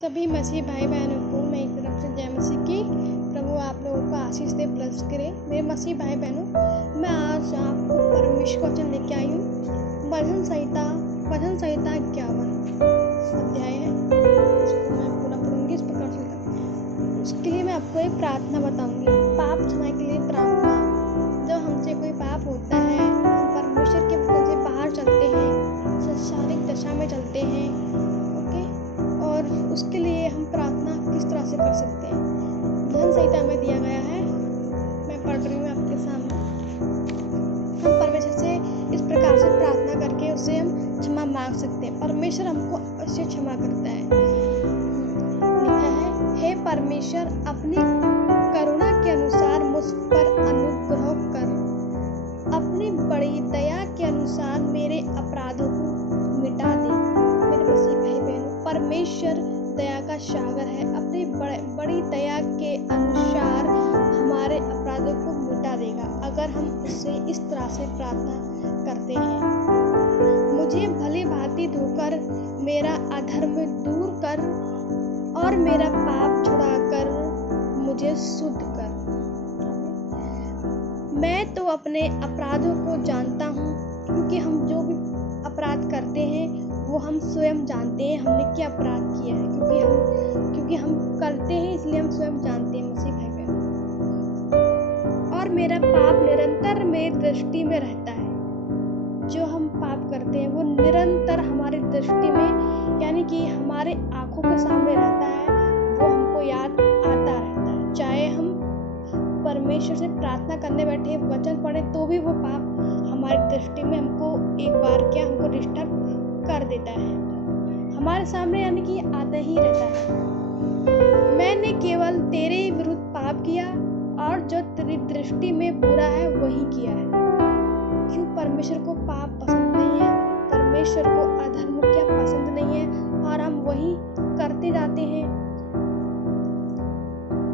सभी मसीह भाई बहनों को मेरी तरफ से जय मसीह की। प्रभु आप लोगों को आशीष दे प्लस करे। मेरे मसीह भाई बहनों, मैं आज आपको परमेश्वर का वचन लेके आई हूँ। भजन संहिता 51 अध्याय है, उसको मैं पूरा पढ़ूंगी इस प्रकार से। उसके लिए मैं आपको एक प्रार्थना बताऊंगी, पाप क्षमा के लिए प्रार्थना। जब हमसे कोई पाप होता है, हम परमेश्वर के वचन से बाहर चलते हैं, संसारिक दशा में चलते हैं, और उसके लिए हम प्रार्थना किस तरह से कर सकते हैं, भजन संहिता में दिया गया है। मैं पढ़ रही हूँ आपके सामने। हम परमेश्वर से इस प्रकार से प्रार्थना करके उससे हम क्षमा मांग सकते हैं। परमेश्वर हमको अवश्य क्षमा करता है। लिखा है, हे परमेश्वर, अपनी करुणा के अनुसार मुझ पर अनुग्रह कर, अपनी बड़ी दया के अनुसार मेरे अपराधों को मिटा दे। मेरे मसीह भाई बहनों, परमेश्वर दया का सागर है। अपनी बड़ी दया के अनुसार हमारे अपराधों को मिटा देगा अगर हम उससे इस तरह से प्रार्थना करते हैं। मुझे भली भांति धोकर मेरा अधर्म दूर कर और मेरा पाप छुड़ाकर मुझे शुद्ध कर। मैं तो अपने अपराधों को जानता हूँ, क्योंकि हम जो भी अपराध करते हैं वो हम स्वयं जानते हैं हमने क्या अपराध किया है। क्योंकि हम करते हैं, इसलिए हम स्वयं जानते हैं मसीह भाई बहन। और मेरा पाप निरंतर मेरी दृष्टि में रहता है। जो हम पाप करते हैं वो निरंतर हमारी दृष्टि में, यानी कि हमारे आंखों के सामने रहता है, वो हमको याद आता रहता है। चाहे हम परमेश्वर से प्रार्थना करने बैठे, वचन पढ़े, तो भी वो पाप हमारी दृष्टि में हमको एक बार हमको डिस्टर्ब कर देता है, हमारे सामने, यानी कि आता ही रहता है। मैंने केवल तेरे विरुद्ध पाप किया और जो तेरी दृष्टि में बुरा है वही किया है। क्यों परमेश्वर को पाप पसंद नहीं है, परमेश्वर को अधर्म क्या पसंद नहीं है, और हम वही करते जाते हैं,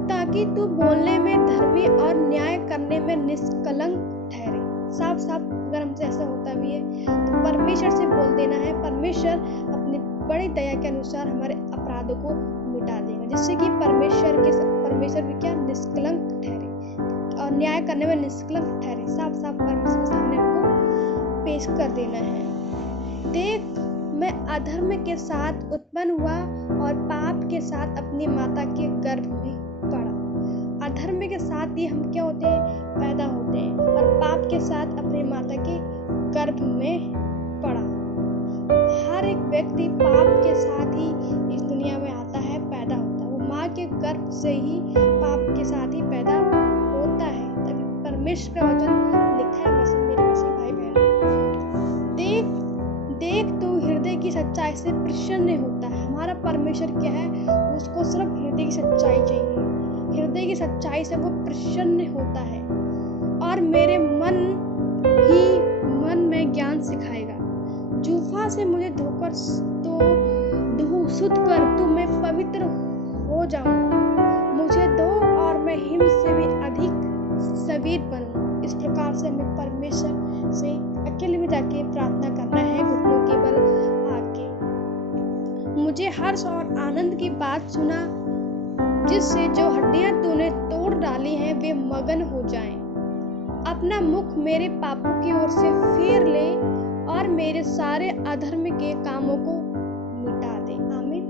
ताकि तू बोलने में धर्मी और न्याय करने में निष्कलंक ठहरे। साफ साफ अगर हमसे ऐसा होता भी है तो परमेश्वर से बोल देना है। परमेश्वर अपनी बड़ी दया के अनुसार हमारे अपराधों को मिटा देगा, जिससे कि परमेश्वर भी क्या निष्कलंक ठहरे और न्याय करने में निष्कलंक ठहरे। साफ साफ परमेश्वर के सामने हमको पेश कर देना है। देख, मैं अधर्म के साथ उत्पन्न हुआ और पाप के साथ अपनी माता के गर्भ में पड़ा। अधर्म के साथ ही हम क्या होते हैं, पैदा होते हैं, और पाप के साथ अपनी माता के गर्भ में पड़ा। हर एक व्यक्ति पाप के साथ ही इस दुनिया में आता है, पैदा होता है। वो माँ के गर्भ से ही पाप के साथ ही पैदा होता है। तभी परमेश्वर का वचन लिखा है मेरे मसीह भाई बहन। देख तू हृदय की सच्चाई से प्रसन्न होता है। हमारा परमेश्वर क्या है, उसको सिर्फ हृदय की सच्चाई चाहिए। हृदय की सच्चाई से वो प्रसन्न होता है और मेरे मन में ज्ञान सिखाएगा। जूफा से मुझे धोकर तो शुद्ध कर, तो मैं पवित्र हो जाऊंगा। मुझे धो और मैं हिम से भी अधिक सफेद बनूंगा। इस प्रकार से हमें परमेश्वर से अकेले में जाके प्रार्थना करना है, घुटनों के बल आके। मुझे हर्ष और आनंद की बात सुना, जिससे जो हड्डियां तूने तोड़ डाली हैं वे मगन हो जाएं। अपना मुख मेरे पापों की ओर से फेर ले और मेरे सारे अधर्म के कामों को मिटा दे। आमीन।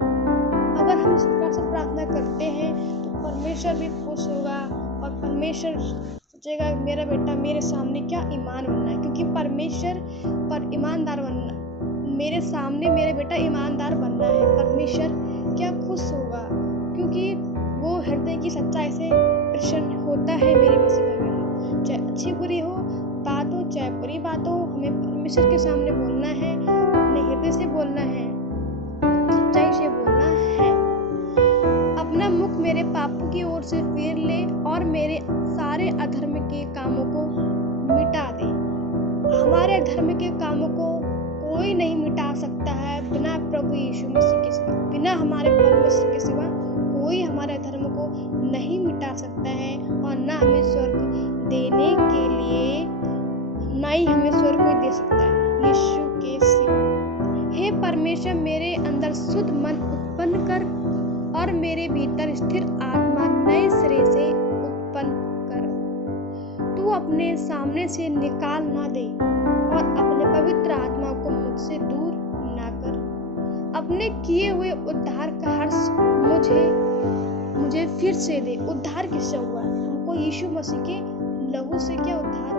अगर हम इस प्रकार से प्रार्थना करते हैं तो परमेश्वर भी खुश होगा और परमेश्वर सोचेगा मेरा बेटा मेरे सामने क्या ईमान बनना है, क्योंकि परमेश्वर पर ईमानदार बनना, मेरे सामने मेरे बेटा ईमानदार बनना है। परमेश्वर क्या खुश होगा, क्योंकि वो हृदय की सच्चाई से प्रसन्न होता है। मेरे मसीह भाई बहनों, चाहे अच्छी बुरी हो बात हो, चाहे बुरी बात हो, हमें परमेश्वर के सामने बोलना है, अपने हृदय से बोलना है, सच्चाई से बोलना है। अपना मुख मेरे पापों की ओर से फेर ले और मेरे सारे अधर्म के कामों को मिटा दे। हमारे धर्म के कामों को कोई नहीं मिटा सकता है बिना प्रभु यीशु मसीह के सिवा, बिना हमारे परमेश्वर के सिवा कोई हमारे धर्म को नहीं मिटा सकता है, और ना हमें स्वर्ग देने के लिए, ना ही हमें स्वर्ग कोई दे सकता है यीशु के सिवा। हे परमेश्वर, मेरे अंदर शुद्ध मन उत्पन्न कर और मेरे भीतर स्थिर आत्मा नए सिरे से उत्पन्न कर। तू अपने सामने से निकाल ना दे और अपने पवित्र आत्मा को मुझसे दूर ना कर। अपने किए हुए उद्धार का हर्ष मुझे फिर से दे। उद्धार किससे हुआ है? हमको यीशु मसीह के लहू से क्या उद्धार